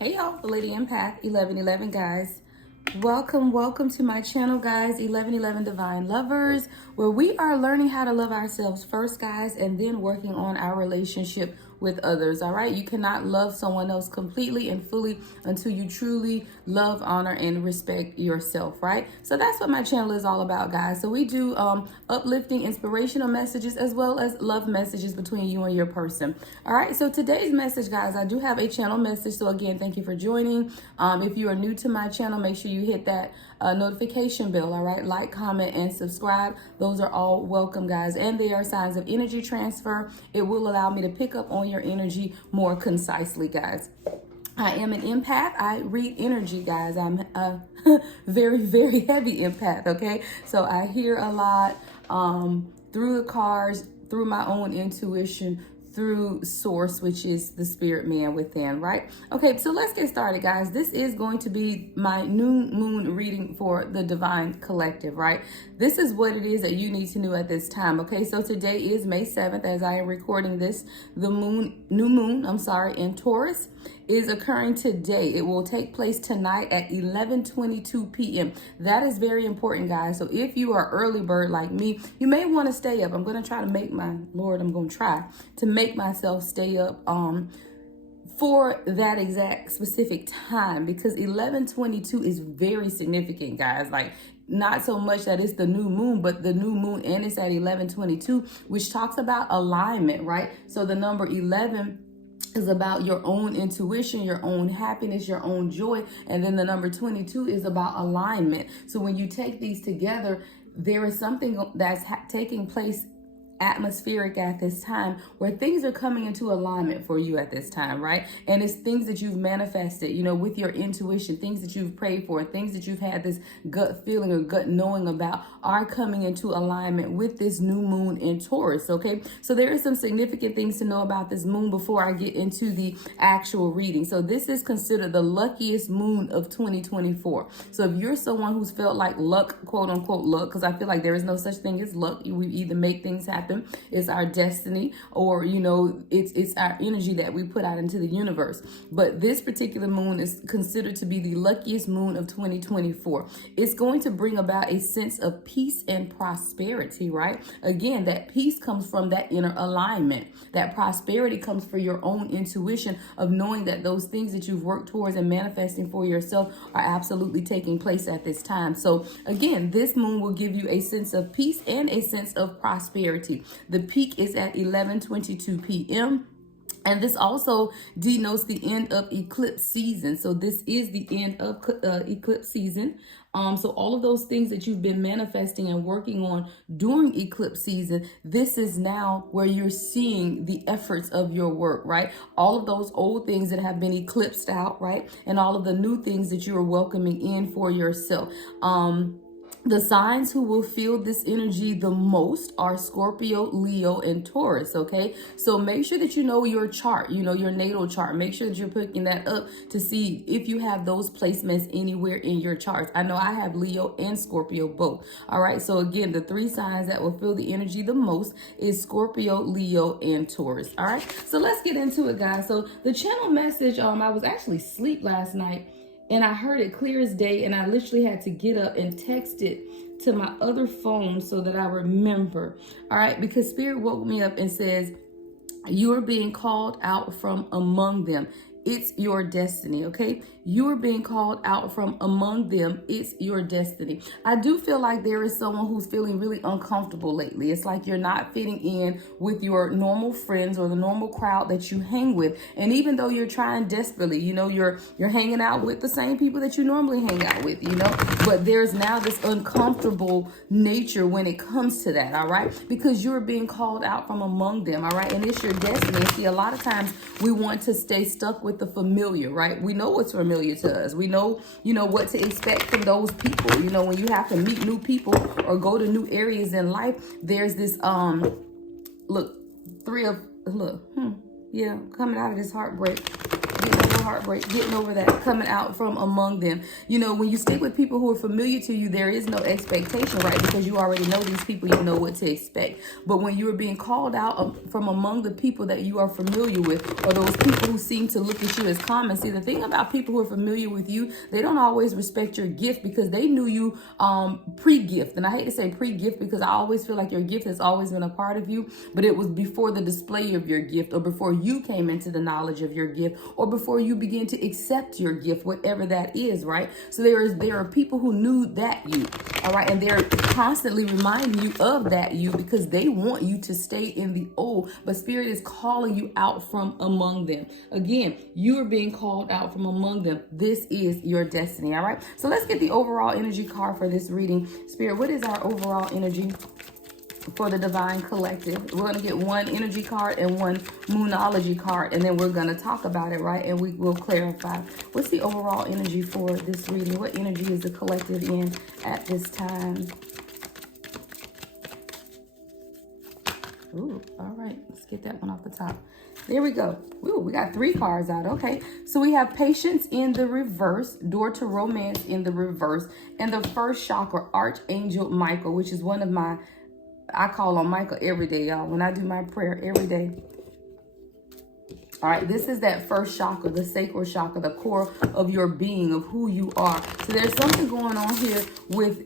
Hey y'all, the Lady Empath 1111 guys. Welcome to my channel, guys. 1111 Divine Lovers, where we are learning how to love ourselves first, guys, and then working on our relationship with others. All right, you cannot love someone else completely and fully until you truly love, honor, and respect yourself, right? So that's what my channel is all about, guys. So we do uplifting, inspirational messages as well as love messages between you and your person. All right, so today's message, guys, I do have a channel message. So again, thank you for joining. If you are new to my channel, make sure you hit that notification bell. All right, like, comment, and subscribe. Those are all welcome, guys, and they are signs of energy transfer. It will allow me to pick up on your energy more concisely, guys. I am an empath. I read energy, guys. I'm a very heavy empath, okay? So I hear a lot through the cards, through my own intuition, through source, which is the spirit man within, right? Okay, so let's get started, guys. This is going to be my new moon reading for the Divine Collective, right? This is what it is that you need to know at this time, okay? So today is May 7th as I am recording this. The new moon, in Taurus is occurring today. It will take place tonight at 11:22 p.m. That is very important, guys. So if you are early bird like me, you may want to stay up. I'm going to try to make myself stay up for that exact specific time, because 11:22 is very significant, guys. Like, not so much that it's the new moon, but the new moon, and it's at 11:22, which talks about alignment, right? So the number 11 is about your own intuition, your own happiness, your own joy. And then the number 22 is about alignment. So when you take these together, there is something that's taking place atmospheric at this time, where things are coming into alignment for you at this time, right? And it's things that you've manifested, with your intuition, things that you've prayed for, things that you've had this gut feeling or gut knowing about are coming into alignment with this new moon in Taurus, okay? So there are some significant things to know about this moon before I get into the actual reading. So this is considered the luckiest moon of 2024. So if you're someone who's felt like luck, quote unquote luck, because I feel like there is no such thing as luck. We either make things happen, it's our destiny, or it's our energy that we put out into the universe. But this particular moon is considered to be the luckiest moon of 2024. It's going to bring about a sense of peace and prosperity, right? Again, that peace comes from that inner alignment. That prosperity comes from your own intuition of knowing that those things that you've worked towards and manifesting for yourself are absolutely taking place at this time. So again, this moon will give you a sense of peace and a sense of prosperity. The peak is at 11:22 p.m. And this also denotes the end of eclipse season. So this is the end of eclipse season. So all of those things that you've been manifesting and working on during eclipse season, this is now where you're seeing the efforts of your work, right? All of those old things that have been eclipsed out, right? And all of the new things that you are welcoming in for yourself. The signs who will feel this energy the most are Scorpio, Leo, and Taurus, okay? So make sure that you know your chart, your natal chart. Make sure that you're picking that up to see if you have those placements anywhere in your charts. I know I have Leo and Scorpio both, all right? So again, the three signs that will feel the energy the most is Scorpio, Leo, and Taurus, all right? So let's get into it, guys. So the channel message, I was actually asleep last night, and I heard it clear as day, and I literally had to get up and text it to my other phone so that I remember. All right, because Spirit woke me up and says, you are being called out from among them. It's your destiny, okay? You are being called out from among them. It's your destiny. I do feel like there is someone who's feeling really uncomfortable lately. It's like you're not fitting in with your normal friends or the normal crowd that you hang with. And even though you're trying desperately, you're hanging out with the same people that you normally hang out with, but there's now this uncomfortable nature when it comes to that, all right? Because you're being called out from among them, all right? And it's your destiny. And see, a lot of times we want to stay stuck with the familiar, right? We know what's familiar to us. We know, what to expect from those people. When you have to meet new people or go to new areas in life, there's this, coming out of this heartbreak, little heartbreak, getting over that, coming out from among them. You know, when you stick with people who are familiar to you, there is no expectation, right? Because you already know these people, you know what to expect. But when you are being called out from among the people that you are familiar with, or those people who seem to look at you as common. See, the thing about people who are familiar with you, they don't always respect your gift because they knew you pre-gift. And I hate to say pre-gift because I always feel like your gift has always been a part of you, but it was before the display of your gift, or before you came into the knowledge of your gift, or before you began to accept your gift, whatever that is, right? So there are people who knew that you, all right, and they're constantly reminding you of that you because they want you to stay in the old, but Spirit is calling you out from among them. Again, you are being called out from among them. This is your destiny, all right? So let's get the overall energy card for this reading. Spirit, what is our overall energy for the divine collective? We're going to get one energy card and one moonology card, and then we're going to talk about it, right? And we will clarify. What's the overall energy for this reading? What energy is the collective in at this time? Ooh, all right. Let's get that one off the top. There we go. Ooh, we got 3 cards out. Okay. So we have patience in the reverse, door to romance in the reverse, and the first chakra, Archangel Michael, which is one of my, I call on Michael every day, y'all. When I do my prayer every day. All right, this is that first chakra, the sacral chakra, the core of your being, of who you are. So there's something going on here with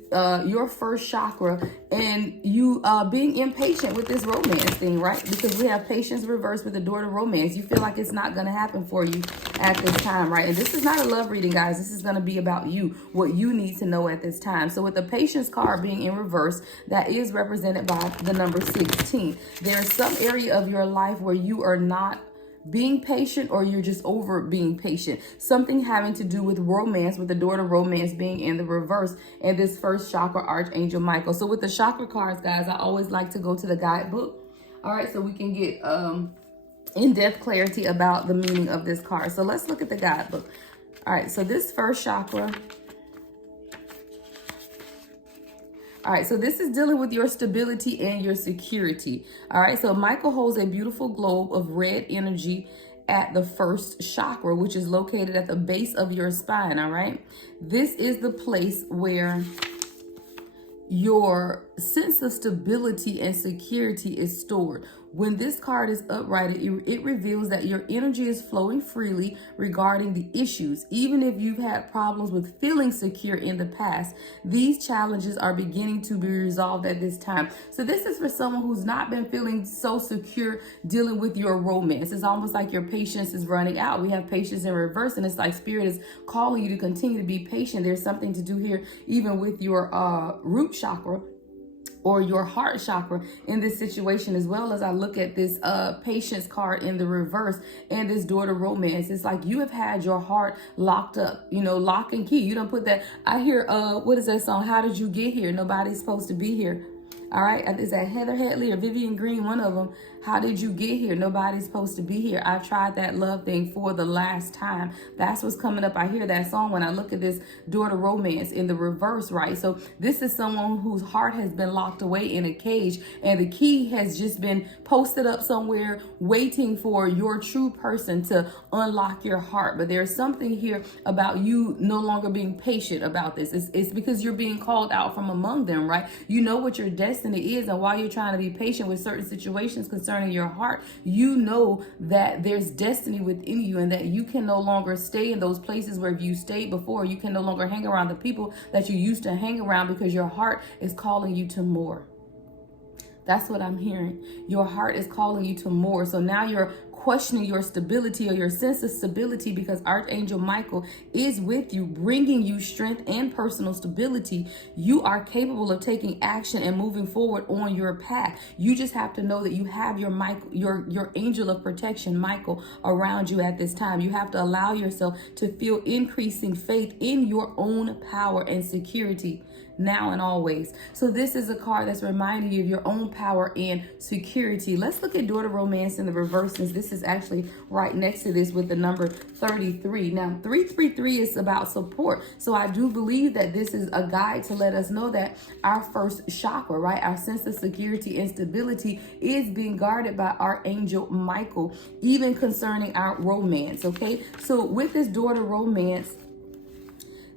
your first chakra and you being impatient with this romance thing, right? Because we have patience reversed with the door to romance. You feel like it's not going to happen for you at this time, right? And this is not a love reading, guys. This is going to be about you, what you need to know at this time. So with the patience card being in reverse, that is represented by the number 16. There's some area of your life where you are not being patient, or you're just over being patient. Something having to do with romance, with the door to romance being in the reverse, and this first chakra, Archangel Michael. So with the chakra cards, guys, I always like to go to the guidebook. All right, so we can get in-depth clarity about the meaning of this card. So let's look at the guidebook. All right, so this first chakra. All right, so this is dealing with your stability and your security. All right, so Michael holds a beautiful globe of red energy at the first chakra, which is located at the base of your spine. All right, this is the place where your sense of stability and security is stored. When this card is uprighted, it reveals that your energy is flowing freely regarding the issues. Even if you've had problems with feeling secure in the past, these challenges are beginning to be resolved at this time. So this is for someone who's not been feeling so secure dealing with your romance. It's almost like your patience is running out. We have patience in reverse, and it's like Spirit is calling you to continue to be patient. There's something to do here, even with your root chakra or your heart chakra in this situation, as well as I look at this patience card in the reverse and this door to romance. It's like you have had your heart locked up, you know, lock and key. You don't put that. I hear, what is that song? How did you get here? Nobody's supposed to be here. All right. Is that Heather Headley or Vivian Green? One of them. How did you get here? Nobody's supposed to be here. I've tried that love thing for the last time. That's what's coming up. I hear that song when I look at this door to romance in the reverse, right? So this is someone whose heart has been locked away in a cage, and the key has just been posted up somewhere waiting for your true person to unlock your heart. But there's something here about you no longer being patient about this. It's because you're being called out from among them, right? You know what your destiny is, and while you're trying to be patient with certain situations concerning your heart, you know that there's destiny within you, and that you can no longer stay in those places where you stayed before. You can no longer hang around the people that you used to hang around, because your heart is calling you to more. That's what I'm hearing. Your heart is calling you to more. So now you're questioning your stability or your sense of stability, because Archangel Michael is with you, bringing you strength and personal stability. You are capable of taking action and moving forward on your path. You just have to know that you have your Michael, your angel of protection, Michael, around you at this time. You have to allow yourself to feel increasing faith in your own power and security. now and always. So this is a card that's reminding you of your own power and security. Let's look at daughter romance in the reverse, since this is actually right next to this with the number 33. Now 333 is about support. So I do believe that this is a guide to let us know that our first chakra, right, our sense of security and stability, is being guarded by Archangel Michael, even concerning our romance. Okay, so with this daughter romance,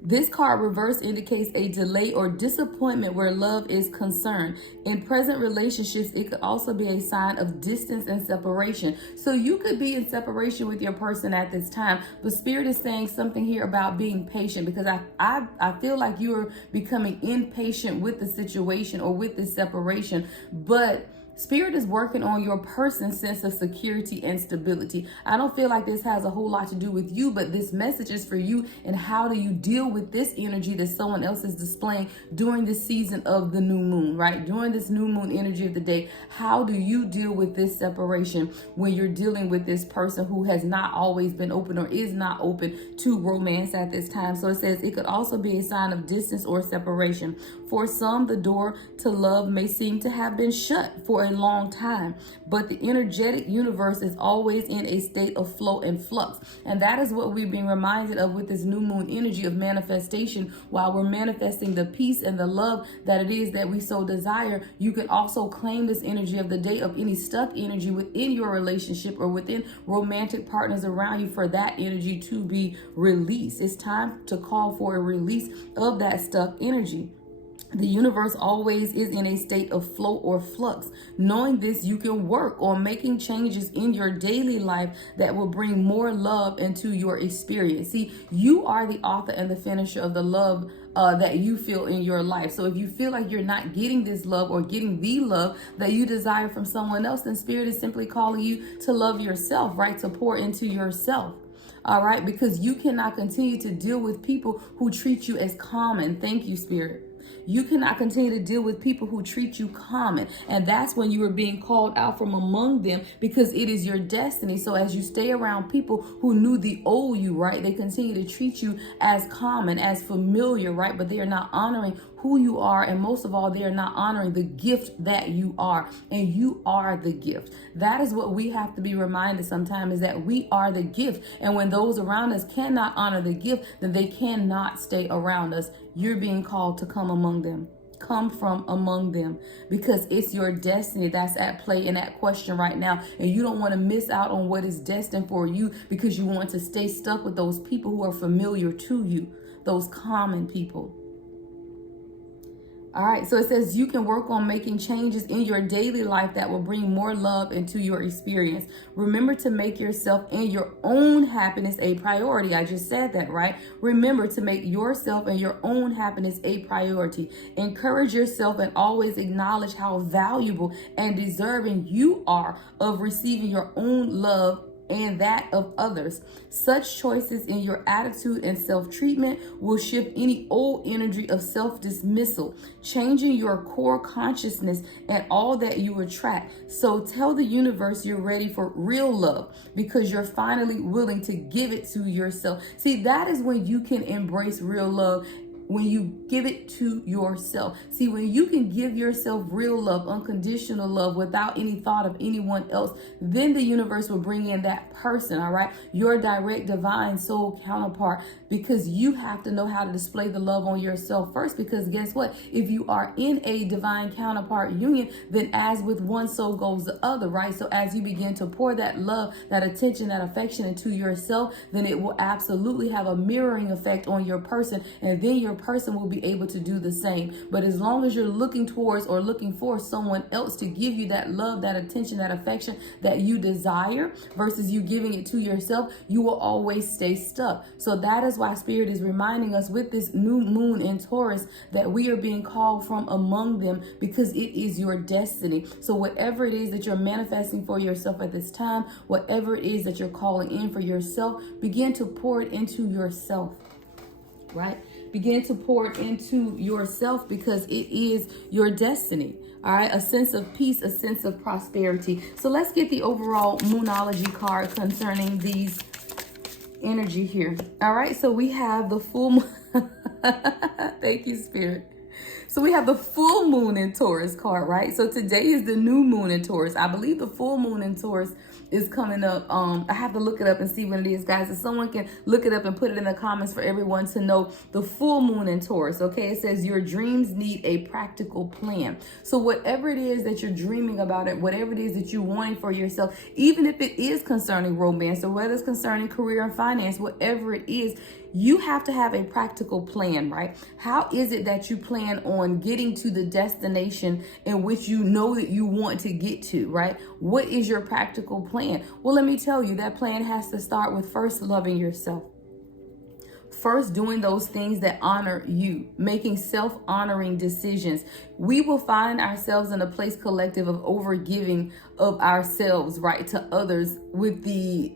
this card reverse indicates a delay or disappointment where love is concerned. In present relationships, it could also be a sign of distance and separation. So you could be in separation with your person at this time, but Spirit is saying something here about being patient, because I feel like you are becoming impatient with the situation or with this separation, but Spirit is working on your person's sense of security and stability. I don't feel like this has a whole lot to do with you, but this message is for you. And how do you deal with this energy that someone else is displaying during this season of the new moon, right? During this new moon energy of the day, how do you deal with this separation when you're dealing with this person who has not always been open or is not open to romance at this time? So it says it could also be a sign of distance or separation. For some, the door to love may seem to have been shut for a long time, but the energetic universe is always in a state of flow and flux. And that is what we've been reminded of with this new moon energy of manifestation. While we're manifesting the peace and the love that it is that we so desire, you can also claim this energy of the day of any stuck energy within your relationship or within romantic partners around you, for that energy to be released. It's time to call for a release of that stuck energy. The universe always is in a state of flow or flux. Knowing this, you can work on making changes in your daily life that will bring more love into your experience. See, you are the author and the finisher of the love that you feel in your life. So if you feel like you're not getting this love or getting the love that you desire from someone else, then Spirit is simply calling you to love yourself, right? To pour into yourself. All right, because you cannot continue to deal with people who treat you as common. Thank you, Spirit. You cannot continue to deal with people who treat you common. And that's when you are being called out from among them, because it is your destiny. So as you stay around people who knew the old you, right, they continue to treat you as common, as familiar, right? But they are not honoring who you are, and most of all, they are not honoring the gift that you are, and you are the gift. That is what we have to be reminded sometimes, is that we are the gift. And when those around us cannot honor the gift, then they cannot stay around us. You're being called to come among them. Come from among them, because it's your destiny that's at play in that question right now. And you don't want to miss out on what is destined for you, because you want to stay stuck with those people who are familiar to you, those common people. All right, so it says you can work on making changes in your daily life that will bring more love into your experience. Remember to make yourself and your own happiness a priority. I just said that, right? Remember to make yourself and your own happiness a priority. Encourage yourself and always acknowledge how valuable and deserving you are of receiving your own love and that of others. Such choices in your attitude and self-treatment will shift any old energy of self-dismissal, changing your core consciousness and all that you attract. So tell the universe you're ready for real love, because you're finally willing to give it to yourself. See, that is when you can embrace real love, when you give it to yourself. See, when you can give yourself real love, unconditional love, without any thought of anyone else, then the universe will bring in that person, all right? Your direct divine soul counterpart, because you have to know how to display the love on yourself first. Because guess what? If you are in a divine counterpart union, then as with one, so goes the other, right? So as you begin to pour that love, that attention, that affection into yourself, then it will absolutely have a mirroring effect on your person, and then your person will be able to do the same. But as long as you're looking towards or looking for someone else to give you that love, that attention, that affection that you desire, versus you giving it to yourself, you will always stay stuck. So that is why Spirit is reminding us with this new moon in Taurus that we are being called from among them, because it is your destiny. So whatever it is that you're manifesting for yourself at this time, whatever it is that you're calling in for yourself, begin to pour it into yourself, right? Begin to pour it into yourself, because it is your destiny. All right, a sense of peace, a sense of prosperity. So let's get the overall Moonology card concerning these energy here. All right, so we have the full moon. Thank you, Spirit. So we have the full moon in Taurus card, right? So today is the new moon in Taurus. I believe the full moon in Taurus is coming up. I have to look it up and see when it is, guys. If someone can look it up and put it in the comments for everyone to know, the full moon in Taurus, okay? It says your dreams need a practical plan. So whatever it is that you're dreaming about, it, whatever it is that you're wanting for yourself, even if it is concerning romance or whether it's concerning career and finance, whatever it is, you have to have a practical plan, right? How is it that you plan on getting to the destination in which you know that you want to get to, right? What is your practical plan? Well, let me tell you, that plan has to start with first loving yourself. First, doing those things that honor you, making self-honoring decisions. We will find ourselves in a place collective of overgiving of ourselves, right, to others with the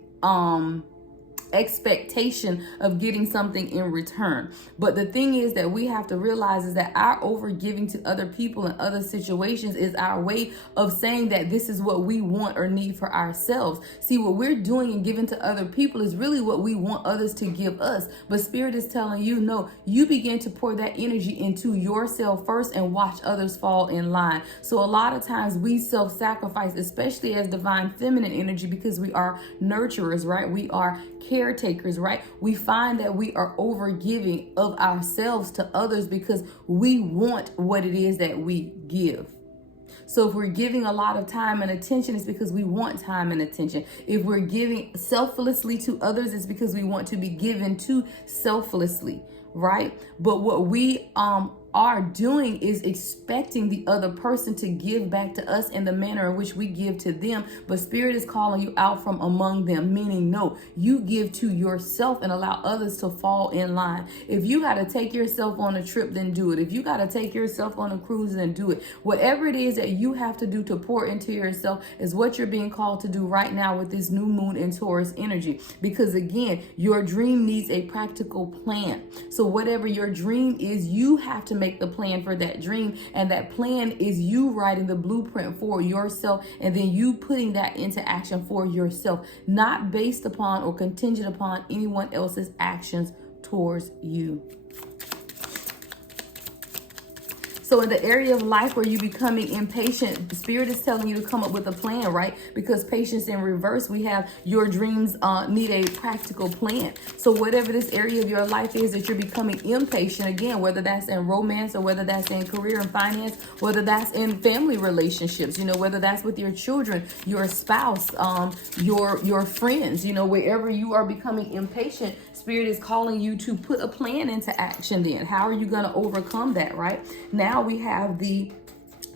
expectation of getting something in return. But the thing is that we have to realize is that our overgiving to other people and other situations is our way of saying that this is what we want or need for ourselves. See, what we're doing and giving to other people is really what we want others to give us. But Spirit is telling you, no, you begin to pour that energy into yourself first and watch others fall in line. So a lot of times we self-sacrifice, especially as divine feminine energy, because we are nurturers, right? We are caretakers, right? We find that we are overgiving of ourselves to others because we want what it is that we give. So if we're giving a lot of time and attention, it's because we want time and attention. If we're giving selflessly to others, it's because we want to be given to selflessly, right? But what we are doing is expecting the other person to give back to us in the manner in which we give to them. But Spirit is calling you out from among them, meaning no, you give to yourself and allow others to fall in line. If you got to take yourself on a trip, then do it. If you got to take yourself on a cruise, then do it. Whatever it is that you have to do to pour into yourself is what you're being called to do right now with this new moon in Taurus energy. Because again, your dream needs a practical plan. So whatever your dream is, you have to make the plan for that dream, and that plan is you writing the blueprint for yourself and then you putting that into action for yourself, not based upon or contingent upon anyone else's actions towards you. So in the area of life where you're becoming impatient, the Spirit is telling you to come up with a plan, right? Because patience in reverse, we have your dreams need a practical plan. So whatever this area of your life is that you're becoming impatient, again, whether that's in romance or whether that's in career and finance, whether that's in family relationships, you know, whether that's with your children, your spouse, your friends, you know, wherever you are becoming impatient, Spirit is calling you to put a plan into action then. How are you going to overcome that, right? Now we have the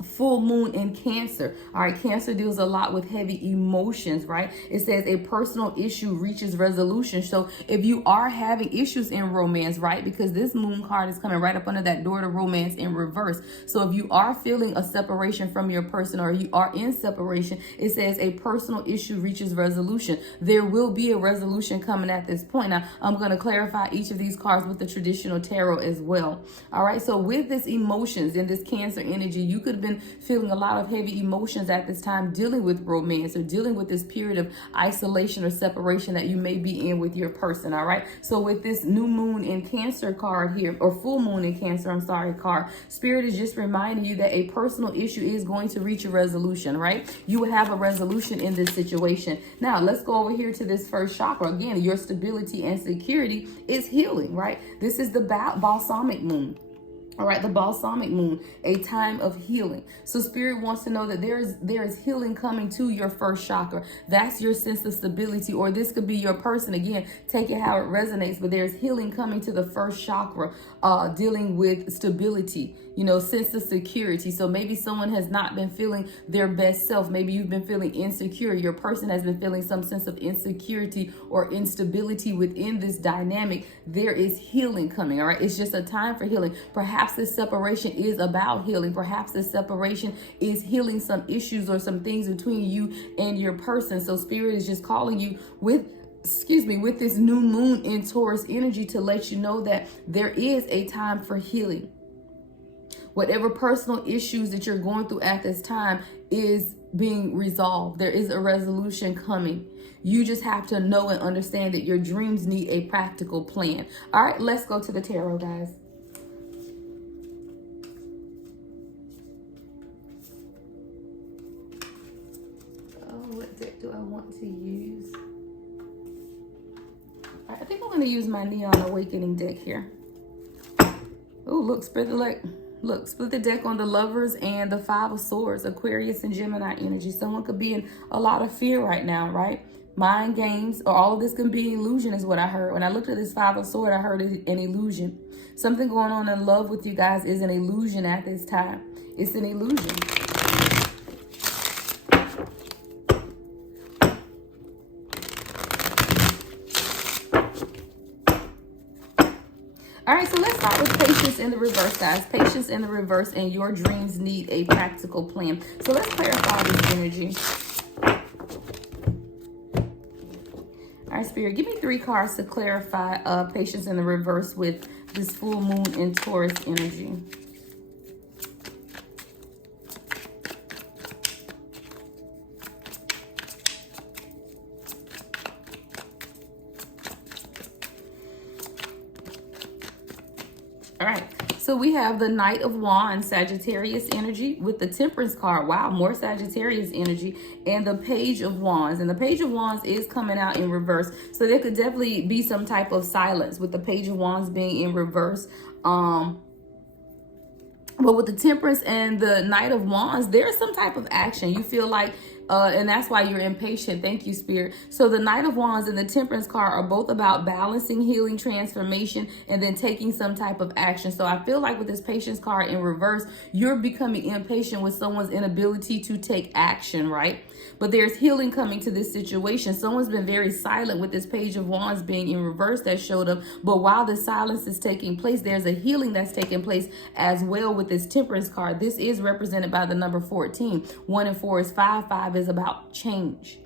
full moon in Cancer. All right, Cancer deals a lot with heavy emotions, right? It says a personal issue reaches resolution. So if you are having issues in romance, right, because this moon card is coming right up under that door to romance in reverse. So if you are feeling a separation from your person or you are in separation, it says a personal issue reaches resolution. There will be a resolution coming at this point. Now, I'm going to clarify each of these cards with the traditional tarot as well. All right, so with this emotions in this Cancer energy, you could have been feeling a lot of heavy emotions at this time, dealing with romance or dealing with this period of isolation or separation that you may be in with your person. All right, so with this new moon in Cancer card here, or full moon in Cancer, I'm sorry, card, Spirit is just reminding you that a personal issue is going to reach a resolution, right? You will have a resolution in this situation. Now let's go over here to this first chakra. Again, your stability and security is healing, right? This is the balsamic moon. All right, the balsamic moon, a time of healing. So Spirit wants to know that there is healing coming to your first chakra. That's your sense of stability, or this could be your person. Again, take it how it resonates, but there's healing coming to the first chakra, dealing with stability, you know, sense of security. So maybe someone has not been feeling their best self. Maybe you've been feeling insecure. Your person has been feeling some sense of insecurity or instability within this dynamic. There is healing coming, all right? It's just a time for healing. Perhaps this separation is about healing. Perhaps this separation is healing some issues or some things between you and your person. So Spirit is just calling you with this new moon in Taurus energy to let you know that there is a time for healing. Whatever personal issues that you're going through at this time is being resolved. There is a resolution coming. You just have to know and understand that your dreams need a practical plan. All right, let's go to the tarot, guys. think I'm going to use my Neon Awakening deck here. Oh, look, split the deck on the Lovers and the Five of Swords, Aquarius and Gemini energy. Someone could be in a lot of fear right now, right? Mind games, or all of this can be illusion is what I heard. When I looked at this Five of Swords, I heard an illusion. Something going on in love with you guys is an illusion at this time. It's an illusion. All right, so let's start with patience in the reverse, guys. Patience in the reverse, and your dreams need a practical plan. So let's clarify this energy. All right, Spirit, give me 3 cards to clarify patience in the reverse with this full moon in Taurus energy. All right, so we have the Knight of Wands, Sagittarius energy, with the Temperance card. Wow, more Sagittarius energy, and the Page of Wands. And the Page of Wands is coming out in reverse. So there could definitely be some type of silence with the Page of Wands being in reverse. But with the Temperance and the Knight of Wands, there's some type of action. You feel like, and that's why you're impatient. Thank you, Spirit. So the Knight of Wands and the Temperance card are both about balancing, healing, transformation, and then taking some type of action. So I feel like with this Patience card in reverse, you're becoming impatient with someone's inability to take action, right? But there's healing coming to this situation. Someone's been very silent with this Page of Wands being in reverse that showed up. But while the silence is taking place, there's a healing that's taking place as well with this Temperance card. This is represented by the number 14. 1 and 4 is 5. 5 is about change.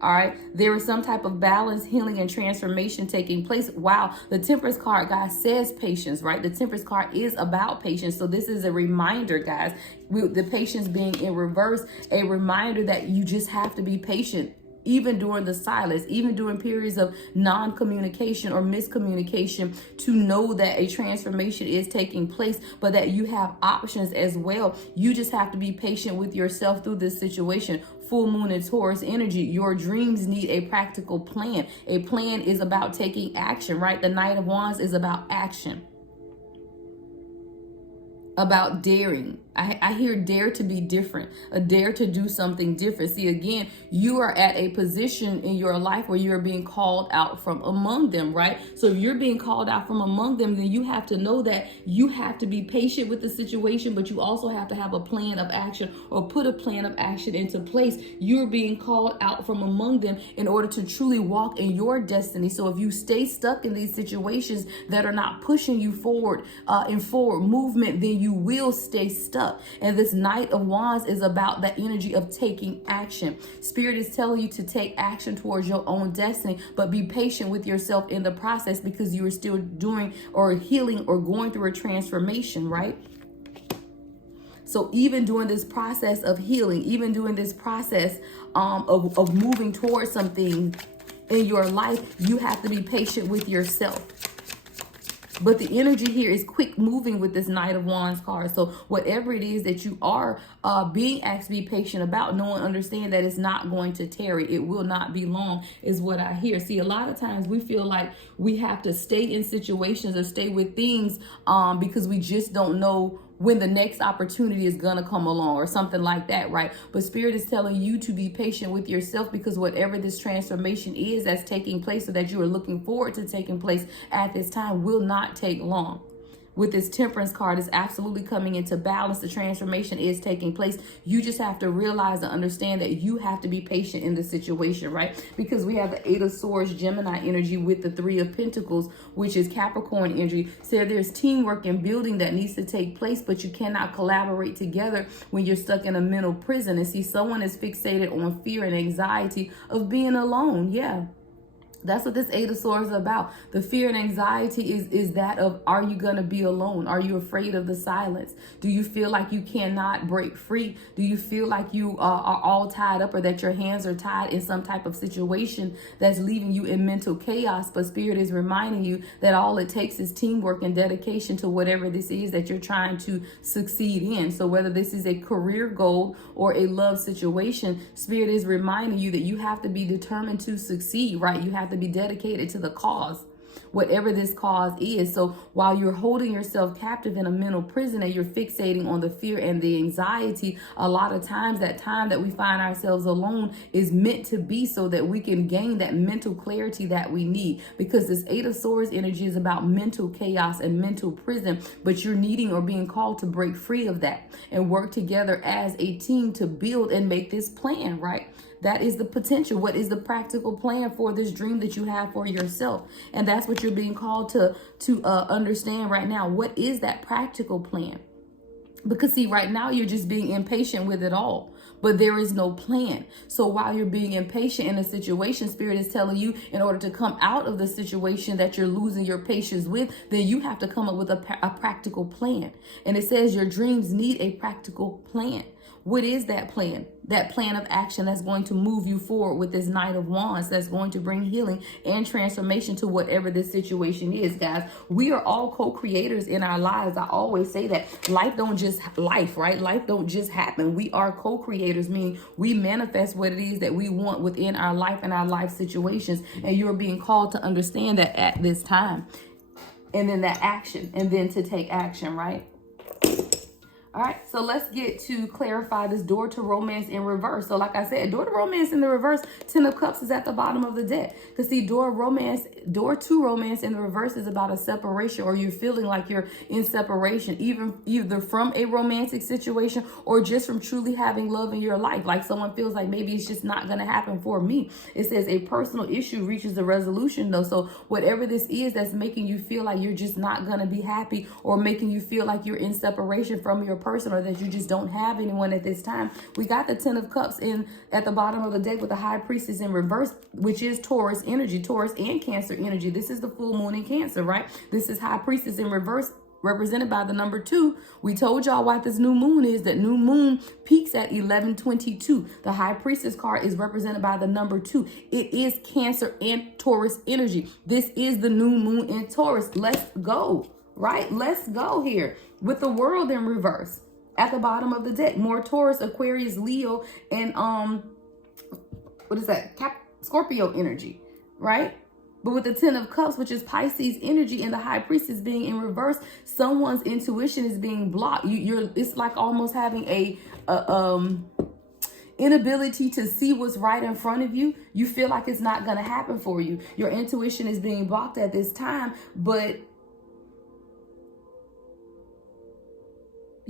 All right, there is some type of balance, healing, and transformation taking place. Wow, the Temperance card, guys, says patience, right? The Temperance card is about patience. So this is a reminder, guys, with the patience being in reverse, a reminder that you just have to be patient. Even during the silence, even during periods of non-communication or miscommunication, to know that a transformation is taking place, but that you have options as well. You just have to be patient with yourself through this situation. Full moon and Taurus energy, your dreams need a practical plan. A plan is about taking action, right? The Knight of Wands is about action, about daring. I hear dare to be different, a dare to do something different. See, again, you are at a position in your life where you're being called out from among them, right? So if you're being called out from among them, then you have to know that you have to be patient with the situation, but you also have to have a plan of action, or put a plan of action into place. You're being called out from among them in order to truly walk in your destiny. So if you stay stuck in these situations that are not pushing you forward in forward movement, then you will stay stuck. And this Knight of Wands is about that energy of taking action. Spirit is telling you to take action towards your own destiny, but be patient with yourself in the process, because you are still doing or healing or going through a transformation, right? So even during this process of healing, even during this process of moving towards something in your life, you have to be patient with yourself. But the energy here is quick moving with this Knight of Wands card. So whatever it is that you are being asked to be patient about, know and understand that it's not going to tarry. It will not be long, is what I hear. See, a lot of times we feel like we have to stay in situations or stay with things because we just don't know when the next opportunity is gonna come along or something like that, right? But Spirit is telling you to be patient with yourself, because whatever this transformation is that's taking place, or that you are looking forward to taking place at this time, will not take long. With this Temperance card, is absolutely coming into balance. The transformation is taking place. You just have to realize and understand that you have to be patient in this situation, right? Because we have the 8 of Swords, Gemini energy, with the 3 of Pentacles, which is Capricorn energy. So there's teamwork and building that needs to take place, but you cannot collaborate together when you're stuck in a mental prison. And see, someone is fixated on fear and anxiety of being alone. Yeah. That's what this 8 of Swords is about. The fear and anxiety is that of, are you going to be alone? Are you afraid of the silence? Do you feel like you cannot break free? Do you feel like you are all tied up, or that your hands are tied in some type of situation that's leaving you in mental chaos? But Spirit is reminding you that all it takes is teamwork and dedication to whatever this is that you're trying to succeed in. So whether this is a career goal or a love situation, Spirit is reminding you that you have to be determined to succeed, right? You have to be dedicated to the cause. whatever this cause is. So while you're holding yourself captive in a mental prison and you're fixating on the fear and the anxiety, a lot of times that time that we find ourselves alone is meant to be so that we can gain that mental clarity that we need. Because this Eight of Swords energy is about mental chaos and mental prison, but you're needing or being called to break free of that and work together as a team to build and make this plan, right? That is the potential. What is the practical plan for this dream that you have for yourself? And that's what you're being called to understand right now. What is that practical plan? Because see, right now you're just being impatient with it all, but there is no plan. So while you're being impatient in a situation, Spirit is telling you in order to come out of the situation that you're losing your patience with, then you have to come up with a practical plan. And it says your dreams need a practical plan. What is that plan? That plan of action that's going to move you forward with this Knight of Wands, that's going to bring healing and transformation to whatever this situation is, guys. We are all co-creators in our lives. I always say that life don't just right? Life don't just happen. We are co-creators, meaning we manifest what it is that we want within our life and our life situations. And you're being called to understand that at this time. And then that action, and then to take action, right? All right, so let's get to clarify this door to romance in reverse. So like I said, door to romance in the reverse, 10 of Cups is at the bottom of the deck. Because see, door to romance in the reverse is about a separation, or you're feeling like you're in separation, either from a romantic situation or just from truly having love in your life. Like someone feels like maybe it's just not going to happen for me. It says a personal issue reaches a resolution though. So whatever this is that's making you feel like you're just not going to be happy, or making you feel like you're in separation from your person, or that you just don't have anyone at this time. We got the 10 of Cups in at the bottom of the deck with the High Priestess in reverse, which is Taurus energy, Taurus and Cancer energy. This is the full moon in Cancer, right? This is High Priestess in reverse, represented by the number 2. We told y'all what this new moon is. That new moon peaks at 11/22. The High Priestess card is represented by the number 2. It is Cancer and Taurus energy. This is the new moon in Taurus. Let's go, right? Let's go here with the World in reverse at the bottom of the deck. More Taurus, Aquarius, Leo, and what is that? Scorpio energy, right? But with the 10 of Cups, which is Pisces energy, and the High Priestess being in reverse, someone's intuition is being blocked. It's like almost having a inability to see what's right in front of you. You feel like it's not going to happen for you. Your intuition is being blocked at this time, but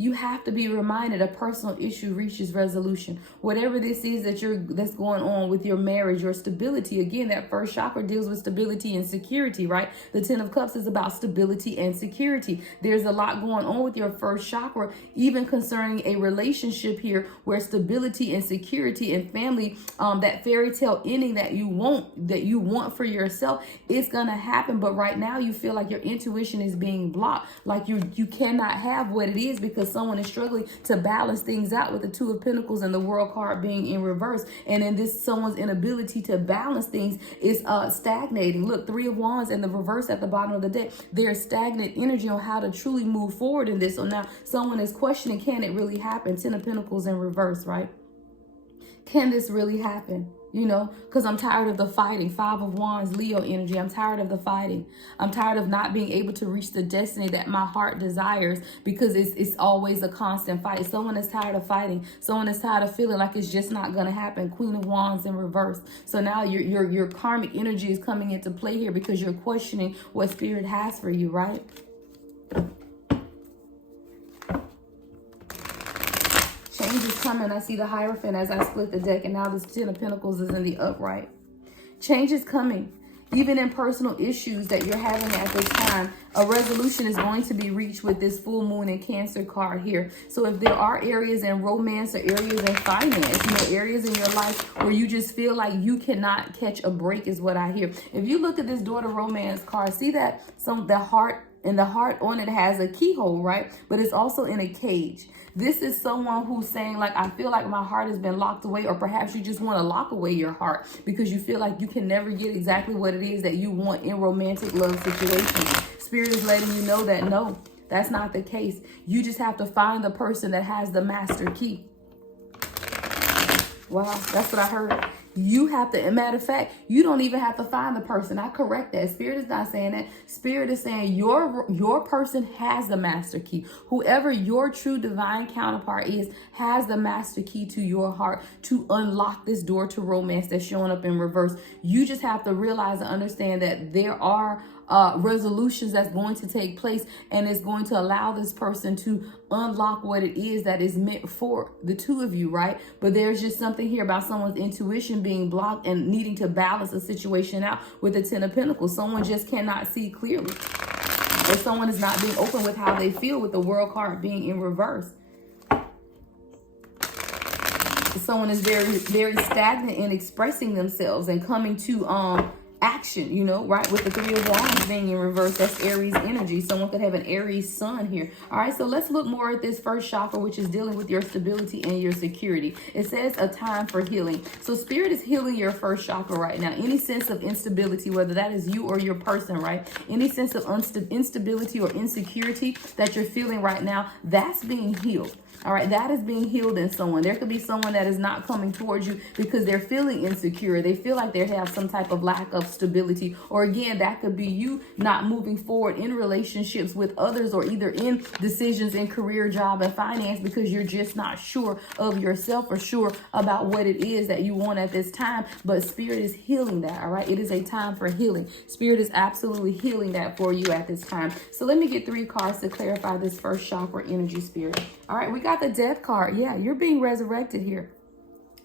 you have to be reminded a personal issue reaches resolution. Whatever this is that's going on with your marriage, your stability. Again, that first chakra deals with stability and security, right? The 10 of Cups is about stability and security. There's a lot going on with your first chakra, even concerning a relationship here where stability and security and family, that fairy tale ending that you want for yourself, it's gonna happen. But right now you feel like your intuition is being blocked, like you cannot have what it is because someone is struggling to balance things out with the 2 of Pentacles and the World card being in reverse. And in this, someone's inability to balance things is stagnating. Look, 3 of Wands and the reverse at the bottom of the deck. There's stagnant energy on how to truly move forward in this. So now someone is questioning, can it really happen? 10 of Pentacles in reverse, right? Can this really happen? You know, because I'm tired of the fighting. 5 of Wands, Leo energy. I'm tired of the fighting. I'm tired of not being able to reach the destiny that my heart desires because it's always a constant fight. Someone is tired of fighting. Someone is tired of feeling like it's just not going to happen. Queen of Wands in reverse. So now your karmic energy is coming into play here because you're questioning what Spirit has for you, right? Change is coming. I see the Hierophant as I split the deck, and now this 10 of Pentacles is in the upright. Change is coming. Even in personal issues that you're having at this time, a resolution is going to be reached with this full moon and Cancer card here. So if there are areas in romance or areas in finance, areas in your life where you just feel like you cannot catch a break is what I hear. If you look at this door to romance card, see that the heart on it has a keyhole, right? But it's also in a cage. This is someone who's saying, like, I feel like my heart has been locked away, or perhaps you just want to lock away your heart because you feel like you can never get exactly what it is that you want in romantic love situations. Spirit is letting you know that no, that's not the case. You just have to find the person that has the master key. Wow, that's what I heard. You have to, matter of fact, you don't even have to find the person. I correct that. Spirit is not saying that. Spirit is saying your person has the master key. Whoever your true divine counterpart is has the master key to your heart to unlock this door to romance that's showing up in reverse. You just have to realize and understand that there are resolutions that's going to take place, and it's going to allow this person to unlock what it is that is meant for the two of you, right? But there's just something here about someone's intuition being blocked and needing to balance a situation out with the Ten of Pentacles. Someone just cannot see clearly, or someone is not being open with how they feel with the World card being in reverse. Someone is very stagnant in expressing themselves and coming to action, you know, right? With the Three of Wands being in reverse, that's Aries energy. Someone could have an Aries sun here. All right, so let's look more at this first chakra, which is dealing with your stability and your security. It says a time for healing. So Spirit is healing your first chakra right now. Any sense of instability, whether that is you or your person, right? Any sense of instability or insecurity that you're feeling right now, that's being healed. All right, that is being healed in someone. There could be someone that is not coming towards you because they're feeling insecure. They feel like they have some type of lack of stability. Or again, that could be you not moving forward in relationships with others, or either in decisions in career, job, and finance because you're just not sure of yourself or sure about what it is that you want at this time. But Spirit is healing that, all right? It is a time for healing. Spirit is absolutely healing that for you at this time. So let me get 3 cards to clarify this first chakra energy, Spirit. All right, we got the Death card. Yeah, you're being resurrected here.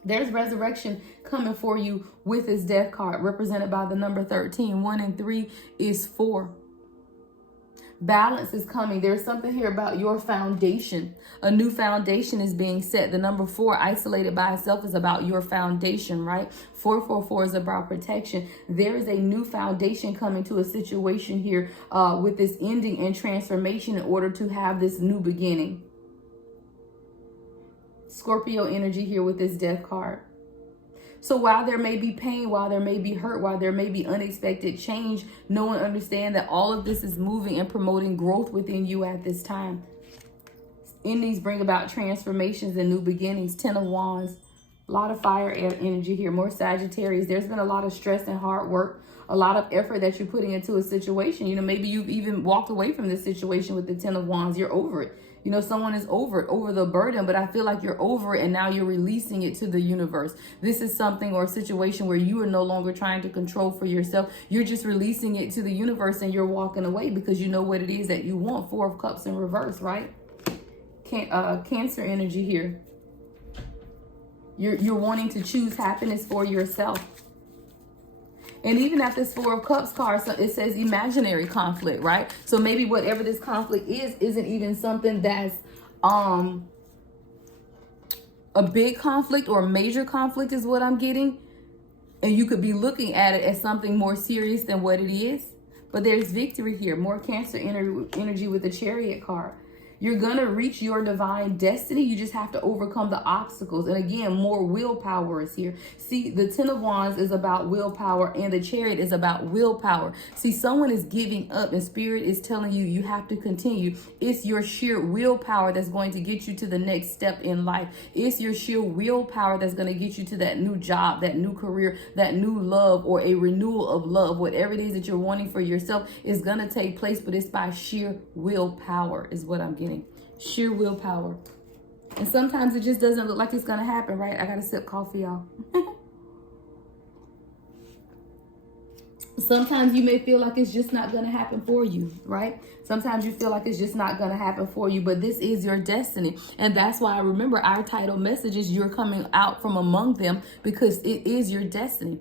There's resurrection coming for you with this Death card, represented by the number 13. 1 and 3 is 4. Balance is coming. There's something here about your foundation. A new foundation is being set. The number 4, isolated by itself, is about your foundation, right? 444 is about protection. There is a new foundation coming to a situation here with this ending and transformation in order to have this new beginning. Scorpio energy here with this Death card. So while there may be pain, while there may be hurt, while there may be unexpected change, know and understand that all of this is moving and promoting growth within you at this time. Endings bring about transformations and new beginnings. 10 of Wands. A lot of fire energy here. More Sagittarius. There's been a lot of stress and hard work. A lot of effort that you're putting into a situation. You know, maybe you've even walked away from this situation with the 10 of Wands. You're over it. You know, someone is over it, over the burden, but I feel like you're over it and now you're releasing it to the universe. This is something or a situation where you are no longer trying to control for yourself. You're just releasing it to the universe and you're walking away because you know what it is that you want. 4 of Cups in reverse, right? Cancer energy here. You're wanting to choose happiness for yourself. And even at this 4 of Cups card, it says imaginary conflict, right? So maybe whatever this conflict is, isn't even something that's a big conflict or a major conflict is what I'm getting. And you could be looking at it as something more serious than what it is. But there's victory here. More Cancer energy with the Chariot card. You're going to reach your divine destiny. You just have to overcome the obstacles. And again, more willpower is here. See, the 10 of Wands is about willpower and the Chariot is about willpower. See, someone is giving up and Spirit is telling you, you have to continue. It's your sheer willpower that's going to get you to the next step in life. It's your sheer willpower that's going to get you to that new job, that new career, that new love, or a renewal of love. Whatever it is that you're wanting for yourself is going to take place, but it's by sheer willpower is what I'm getting. Sheer willpower. And sometimes it just doesn't look like it's gonna happen, right? I gotta sip coffee, y'all. Sometimes you may feel like it's just not gonna happen for you, right? Sometimes you feel like it's just not gonna happen for you, but this is your destiny. And that's why I remember our title message is you're coming out from among them because it is your destiny.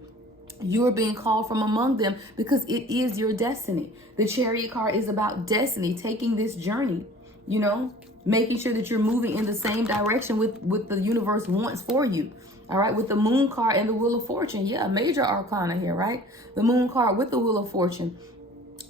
You're being called from among them because it is your destiny. The Chariot card is about destiny, taking this journey, you know, making sure that you're moving in the same direction with the universe wants for you. All right, with the Moon card and the Wheel of Fortune. Yeah, major arcana here, right? The Moon card with the Wheel of Fortune.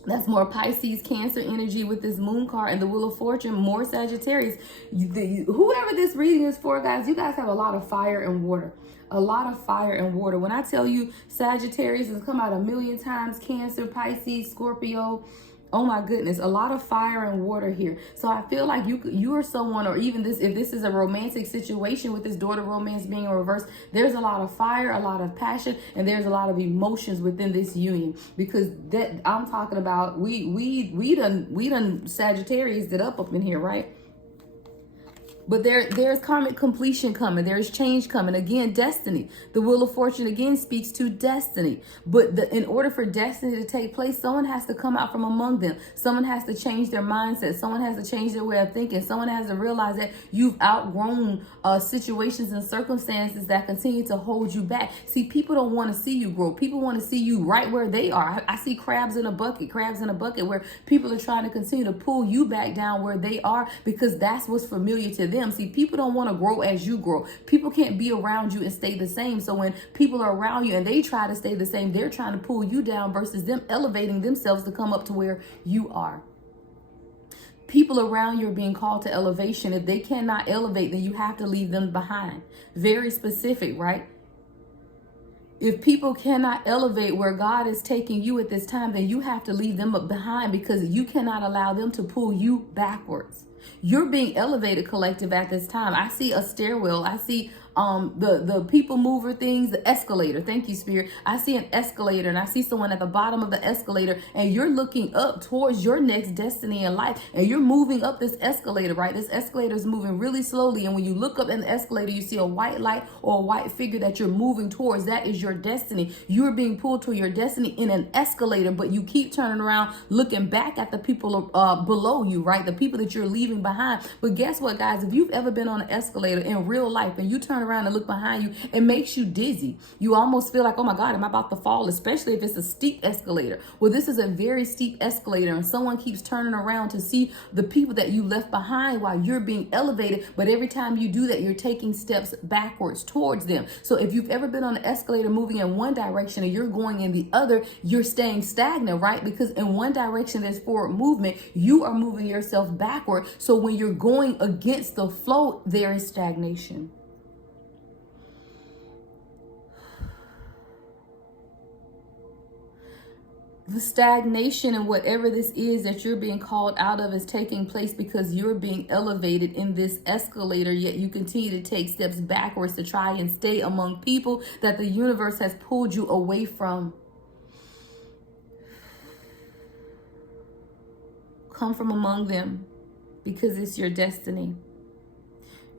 That's more Pisces, Cancer energy with this Moon card and the Wheel of Fortune, more Sagittarius. Whoever this reading is for, guys, you guys have a lot of fire and water. A lot of fire and water. When I tell you Sagittarius has come out a million times, Cancer, Pisces, Scorpio, Oh my goodness, a lot of fire and water here. So I feel like you are someone, or even this, if this is a romantic situation with this daughter romance being in reverse, there's a lot of fire, a lot of passion, and there's a lot of emotions within this union. Because that I'm talking about, we done Sagittarius it up in here, right? But there's karmic completion coming. There's change coming. Again, destiny. The wheel of fortune again speaks to destiny. But in order for destiny to take place, someone has to come out from among them. Someone has to change their mindset. Someone has to change their way of thinking. Someone has to realize that you've outgrown situations and circumstances that continue to hold you back. See, people don't want to see you grow. People want to see you right where they are. I see crabs in a bucket where people are trying to continue to pull you back down where they are, because that's what's familiar to them. See, people don't want to grow as you grow. People can't be around you and stay the same. So when people are around you and they try to stay the same, they're trying to pull you down versus them elevating themselves to come up to where you are. People around you are being called to elevation. If they cannot elevate, then you have to leave them behind. Very specific, right? If people cannot elevate where God is taking you at this time, then you have to leave them behind, because you cannot allow them to pull you backwards. You're being elevated, collective, at this time. I see a stairwell. I see the people mover things, the escalator. Thank you, Spirit. I see an escalator, and I see someone at the bottom of the escalator, and you're looking up towards your next destiny in life, and you're moving up this escalator, right? This escalator is moving really slowly, and when you look up in the escalator, you see a white light or a white figure that you're moving towards. That is your destiny. You're being pulled to your destiny in an escalator, but you keep turning around looking back at the people below you, right? The people that you're leaving behind. But guess what, guys? If you've ever been on an escalator in real life and you turn around and look behind you, it makes you dizzy. You almost feel like, oh my God, am I about to fall? Especially if it's a steep escalator. Well, this is a very steep escalator, and someone keeps turning around to see the people that you left behind while you're being elevated. But every time you do that, you're taking steps backwards towards them. So if you've ever been on an escalator moving in one direction and you're going in the other, you're staying stagnant, right? Because in one direction there's forward movement, you are moving yourself backward. So when you're going against the flow, there is stagnation. The stagnation and whatever this is that you're being called out of is taking place because you're being elevated in this escalator, yet you continue to take steps backwards to try and stay among people that the universe has pulled you away from. Come from among them, because it's your destiny.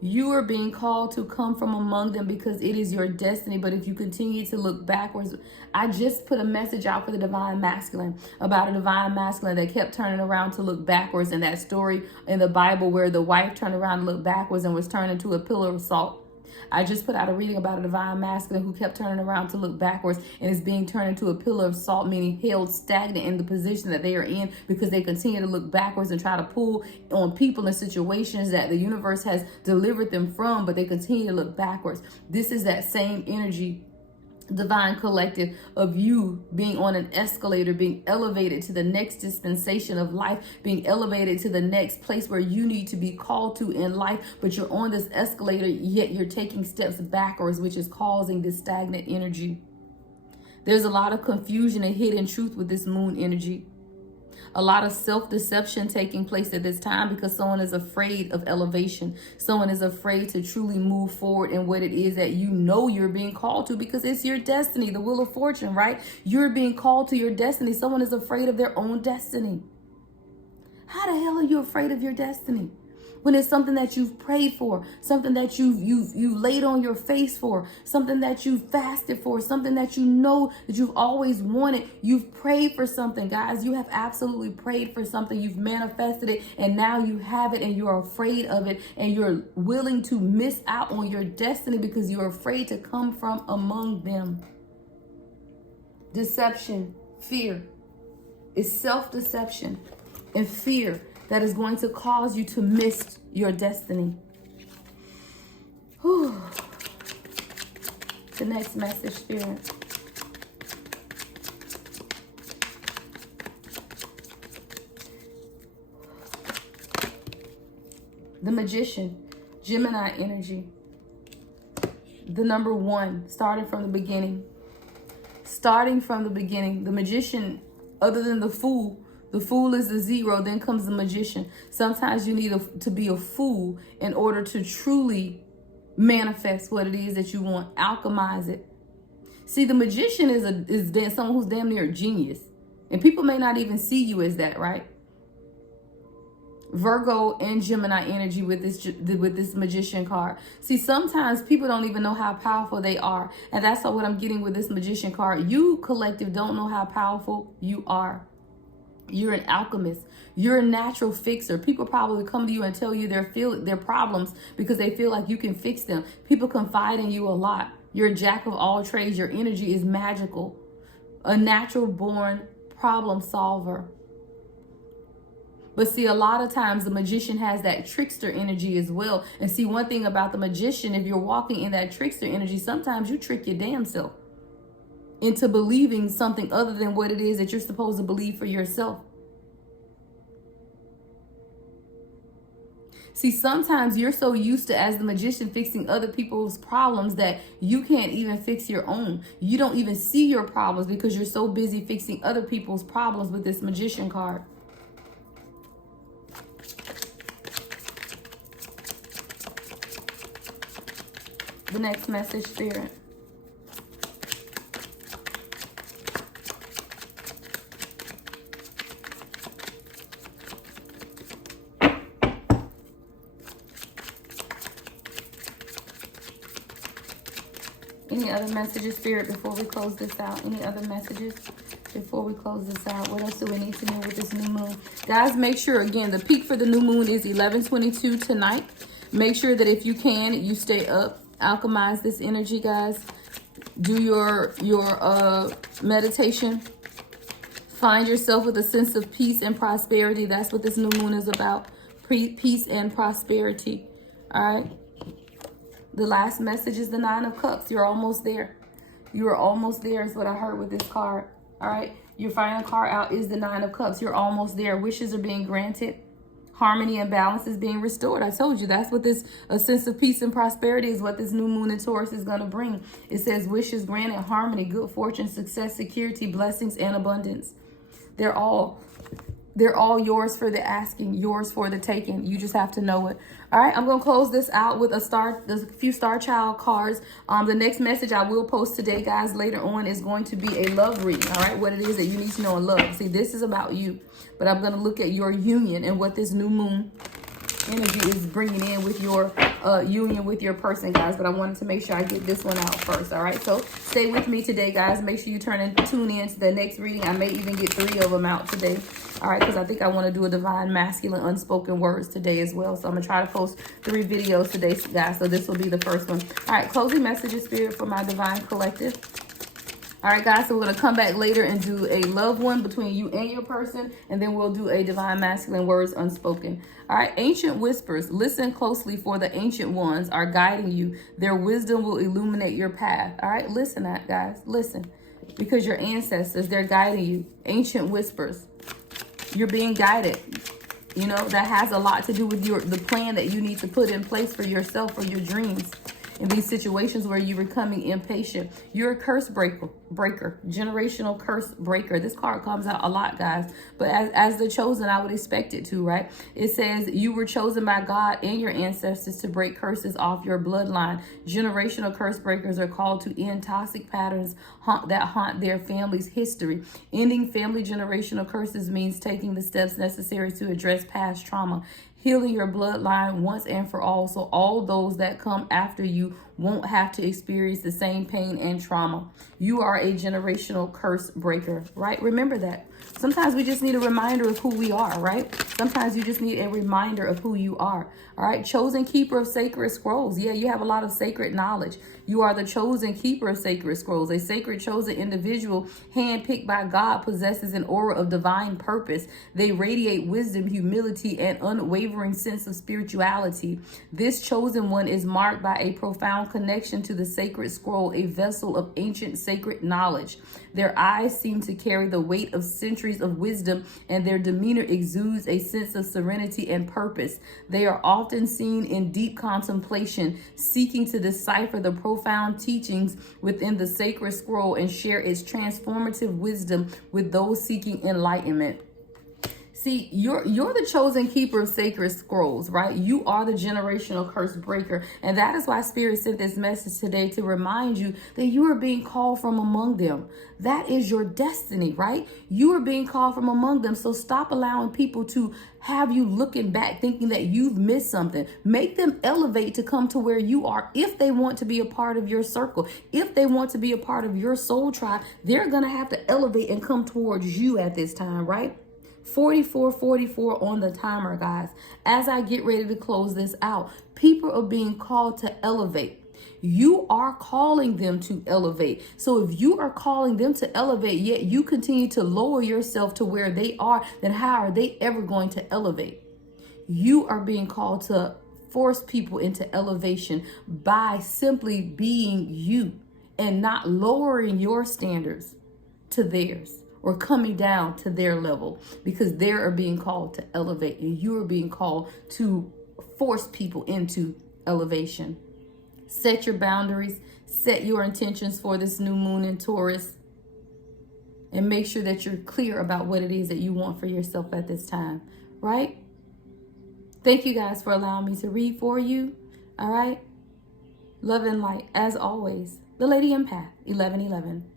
You are being called to come from among them because it is your destiny. But if you continue to look backwards, I just put a message out for the divine masculine about a divine masculine that kept turning around to look backwards, in that story in the Bible where the wife turned around to look backwards and was turned into a pillar of salt. I just put out a reading about a divine masculine who kept turning around to look backwards and is being turned into a pillar of salt, meaning held stagnant in the position that they are in because they continue to look backwards and try to pull on people and situations that the universe has delivered them from, but they continue to look backwards. This is that same energy, divine collective, of you being on an escalator, being elevated to the next dispensation of life, being elevated to the next place where you need to be called to in life, but you're on this escalator, yet you're taking steps backwards, which is causing this stagnant energy. There's a lot of confusion and hidden truth with this moon energy. A lot of self-deception taking place at this time because someone is afraid of elevation. Someone is afraid to truly move forward in what it is that you know you're being called to, because it's your destiny, the wheel of fortune, right? You're being called to your destiny. Someone is afraid of their own destiny. How the hell are you afraid of your destiny? When it's something that you've prayed for, something that you've laid on your face for, something that you've fasted for, something that you know that you've always wanted. You've prayed for something, guys. You have absolutely prayed for something. You've manifested it, and now you have it, and you're afraid of it, and you're willing to miss out on your destiny because you're afraid to come from among them. Deception, fear. It's self-deception and fear that is going to cause you to miss your destiny. Whew. The next message, Spirit. The Magician, Gemini energy. The number 1, starting from the beginning. Starting from the beginning. The Magician, other than the Fool, The fool is the zero, then comes the magician. Sometimes you need to be a fool in order to truly manifest what it is that you want. Alchemize it. See, the magician is someone who's damn near a genius. And people may not even see you as that, right? Virgo and Gemini energy with this magician card. See, sometimes people don't even know how powerful they are. And that's what I'm getting with this magician card. You, collective, don't know how powerful you are. You're an alchemist. You're a natural fixer. People probably come to you and tell you their problems because they feel like you can fix them. People confide in you a lot. You're a jack of all trades. Your energy is magical. A natural born problem solver. But see, a lot of times the magician has that trickster energy as well. And see, one thing about the magician, if you're walking in that trickster energy, sometimes you trick your damn self into believing something other than what it is that you're supposed to believe for yourself. See, sometimes you're so used to, as the magician, fixing other people's problems that you can't even fix your own. You don't even see your problems because you're so busy fixing other people's problems with this magician card. The next message, Spirit. Any other messages, Spirit, before we close this out? Any other messages before we close this out? What else do we need to know with this new moon? Guys, make sure, again, the peak for the new moon is 11:22 tonight. Make sure that if you can, you stay up. Alchemize this energy, guys. Do your meditation. Find yourself with a sense of peace and prosperity. That's what this new moon is about. Peace and prosperity. All right. The last message is the Nine of Cups. You're almost there. You are almost there is what I heard with this card. All right. Your final card out is the Nine of Cups. You're almost there. Wishes are being granted. Harmony and balance is being restored. I told you that's what this a sense of peace and prosperity is what this new moon in Taurus is going to bring. It says wishes granted, harmony, good fortune, success, security, blessings, and abundance. They're all yours for the asking, yours for the taking. You just have to know it. All right, I'm going to close this out with a few star child cards. The next message I will post today, guys, later on is going to be a love reading. All right, what it is that you need to know in love. See, this is about you, but I'm going to look at your union and what this new moon energy is bringing in with your union with your person, guys. But I wanted to make sure I get this one out first. All right, so stay with me today, guys. Make sure you tune in to the next reading. I may even get 3 of them out today. All right, because I think I want to do a divine masculine unspoken words today as well. So I'm going to try to post 3 videos today, guys. So this will be the first one. All right, closing messages, Spirit, for my divine collective. All right, guys, so we're going to come back later and do a love one between you and your person, and then we'll do a divine masculine words unspoken. All right, ancient whispers. Listen closely, for the ancient ones are guiding you. Their wisdom will illuminate your path. All right, listen, guys, listen, because your ancestors, they're guiding you. Ancient whispers. You're being guided. You know, that has a lot to do with the plan that you need to put in place for yourself, for your dreams. In these situations where you're becoming impatient, you're a curse breaker, generational curse breaker. This card comes out a lot, guys, but as the chosen, I would expect it to, right? It says you were chosen by God and your ancestors to break curses off your bloodline. Generational curse breakers are called to end toxic patterns that haunt their family's history. Ending family generational curses means taking the steps necessary to address past trauma, healing your bloodline once and for all, so all those that come after you won't have to experience the same pain and trauma. You are a generational curse breaker, right? Remember that. Sometimes we just need a reminder of who we are, right? Sometimes you just need a reminder of who you are, all right? Chosen keeper of sacred scrolls. Yeah, you have a lot of sacred knowledge. You are the chosen keeper of sacred scrolls. A sacred chosen individual handpicked by God possesses an aura of divine purpose. They radiate wisdom, humility, and unwavering sense of spirituality. This chosen one is marked by a profound connection to the sacred scroll, a vessel of ancient sacred knowledge. Their eyes seem to carry the weight of centuries of wisdom, and their demeanor exudes a sense of serenity and purpose. They are often seen in deep contemplation, seeking to decipher the profound teachings within the sacred scroll and share its transformative wisdom with those seeking enlightenment. See, you're the chosen keeper of sacred scrolls, right? You are the generational curse breaker. And that is why Spirit sent this message today to remind you that you are being called from among them. That is your destiny, right? You are being called from among them. So stop allowing people to have you looking back thinking that you've missed something. Make them elevate to come to where you are. If they want to be a part of your circle, if they want to be a part of your soul tribe, they're going to have to elevate and come towards you at this time, right? 44:44 on the timer, guys. As I get ready to close this out, people are being called to elevate. You are calling them to elevate. So if you are calling them to elevate, yet you continue to lower yourself to where they are, then how are they ever going to elevate? You are being called to force people into elevation by simply being you and not lowering your standards to theirs or coming down to their level, because they are being called to elevate and you are being called to force people into elevation. Set your boundaries, set your intentions for this new moon in Taurus, and make sure that you're clear about what it is that you want for yourself at this time, right? Thank you guys for allowing me to read for you. All right. Love and light, as always. The Lady Empath, 1111.